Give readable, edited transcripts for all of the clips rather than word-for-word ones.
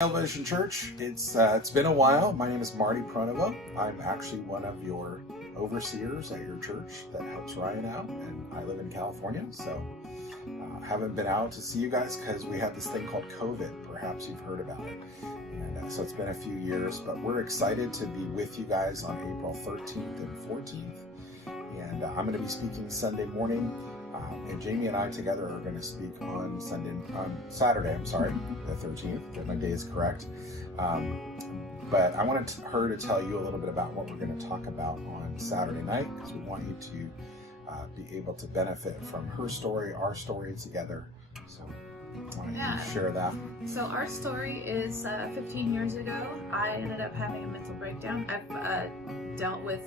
Television Church. It's been a while. My name is Marty Pronovost. I'm actually one of your overseers at your church that helps Ryan out, and I live in California, so haven't been out to see you guys because we had this thing called COVID. Perhaps you've heard about it. And so it's been a few years, but we're excited to be with you guys on April 13th and 14th. And I'm going to be speaking Sunday morning. And Jamie and I together are going to speak on Saturday, the 13th, if my day is correct. But I wanted her to tell you a little bit about what we're going to talk about on Saturday night, because we want you to be able to benefit from her story, our story together. So I want to share that. So our story is 15 years ago, I ended up having a mental breakdown. I've dealt with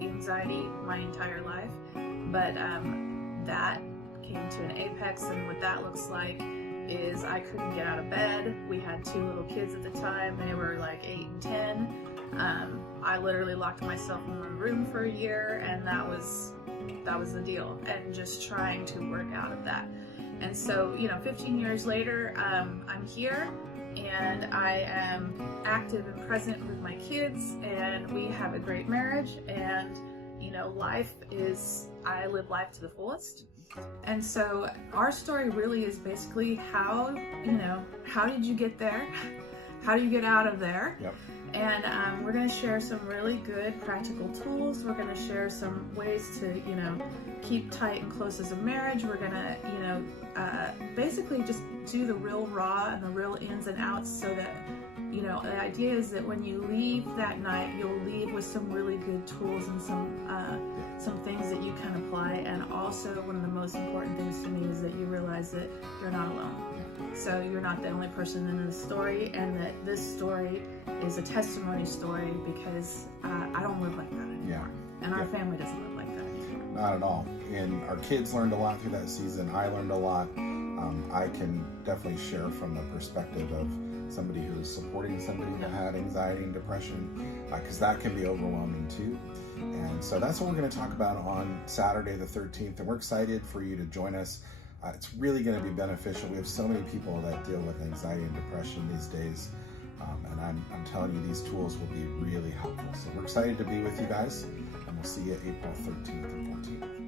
anxiety my entire life, but that came to an apex, and what that looks like is I couldn't get out of bed. We had two little kids at the time. They were like 8 and 10. I literally locked myself in my room for a year, and that was the deal, and just trying to work out of that. And so, 15 years later, I'm here, and I am active and present with my kids, and we have a great marriage, and I live life to the fullest. And so our story really is basically how did you get there? How do you get out of there? Yep. And we're going to share some really good practical tools. We're going to share some ways to, keep tight and close as a marriage. We're going to, basically just do the real raw and the real ins and outs, so that, the idea is that when you leave that night, you'll leave with some really good tools and some things that you can apply. And also, one of the most important things to me is that you realize that you're not alone. So you're not the only person in this story, and that this story is a testimony story, because I don't live like that anymore. Yeah. And our family doesn't live like that anymore. Not at all. And our kids learned a lot through that season. I learned a lot. I can definitely share from the perspective of somebody who is supporting somebody that had anxiety and depression, because that can be overwhelming too. And so that's what we're going to talk about on Saturday the 13th, and we're excited for you to join us. It's really going to be beneficial. We have so many people that deal with anxiety and depression these days, and I'm telling you, these tools will be really helpful. So we're excited to be with you guys, and we'll see you April 13th and 14th.